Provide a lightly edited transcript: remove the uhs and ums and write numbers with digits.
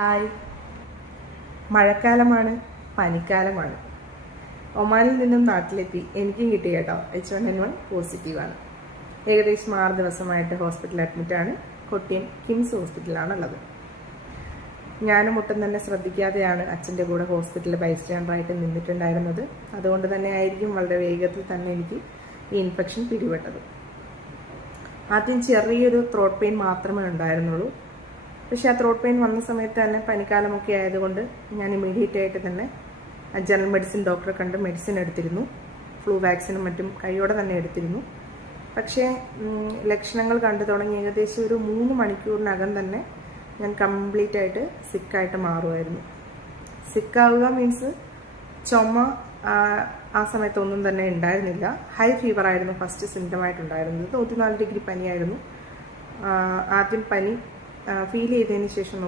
Hi. മഴക്കാലമാണ്, പനിക്കാലമാണ്. ഒമാനിൽ നിന്നും നാട്ടിലെത്തി എനിക്കും കിട്ടി കേട്ടോ. H1N1 പോസിറ്റീവാണ്. ഏകദേശം 6 ദിവസമായിട്ട് ഹോസ്പിറ്റലിൽ അഡ്മിറ്റാണ്. കൊട്ടിയം കിംസ് ഹോസ്പിറ്റലിലാണുള്ളത്. ഞാനും ഒട്ടും തന്നെ ശ്രദ്ധിക്കാതെയാണ് അച്ഛൻ്റെ കൂടെ ഹോസ്പിറ്റലിൽ ബൈസ്റ്റാൻഡറായിട്ട് നിന്നിട്ടുണ്ടായിരുന്നത്. അതുകൊണ്ട് തന്നെ ആയിരിക്കും വളരെ വേഗത്തിൽ തന്നെ എനിക്ക് ഈ ഇൻഫെക്ഷൻ പിടിപെട്ടത്. ആദ്യം ചെറിയൊരു ത്രോട്ട് പെയിൻ മാത്രമേ ഉണ്ടായിരുന്നുള്ളൂ. പക്ഷെ ആ ത്രോട്ട് പെയിൻ വന്ന സമയത്ത് തന്നെ പനിക്കാലമൊക്കെ ആയതുകൊണ്ട് ഞാൻ ഇമീഡിയറ്റ് ആയിട്ട് തന്നെ ജനറൽ മെഡിസിൻ ഡോക്ടറെ കണ്ട് മെഡിസിൻ എടുത്തിരുന്നു. ഫ്ലൂ വാക്സിനും മറ്റും കൈയോടെ തന്നെ എടുത്തിരുന്നു. പക്ഷേ ലക്ഷണങ്ങൾ കണ്ടു തുടങ്ങി ഏകദേശം ഒരു 3 മണിക്കൂറിനകം തന്നെ ഞാൻ കംപ്ലീറ്റ് ആയിട്ട് സിക്കായിട്ട് മാറുമായിരുന്നു. സിക്കാവുക മീൻസ് ചുമ ആ സമയത്തൊന്നും തന്നെ ഉണ്ടായിരുന്നില്ല. ഹൈ ഫീവർ ആയിരുന്നു ഫസ്റ്റ് സിംറ്റമായിട്ടുണ്ടായിരുന്നത്. 104 ഡിഗ്രി പനിയായിരുന്നു. ആദ്യം പനി ഫീൽ ചെയ്തതിന് ശേഷം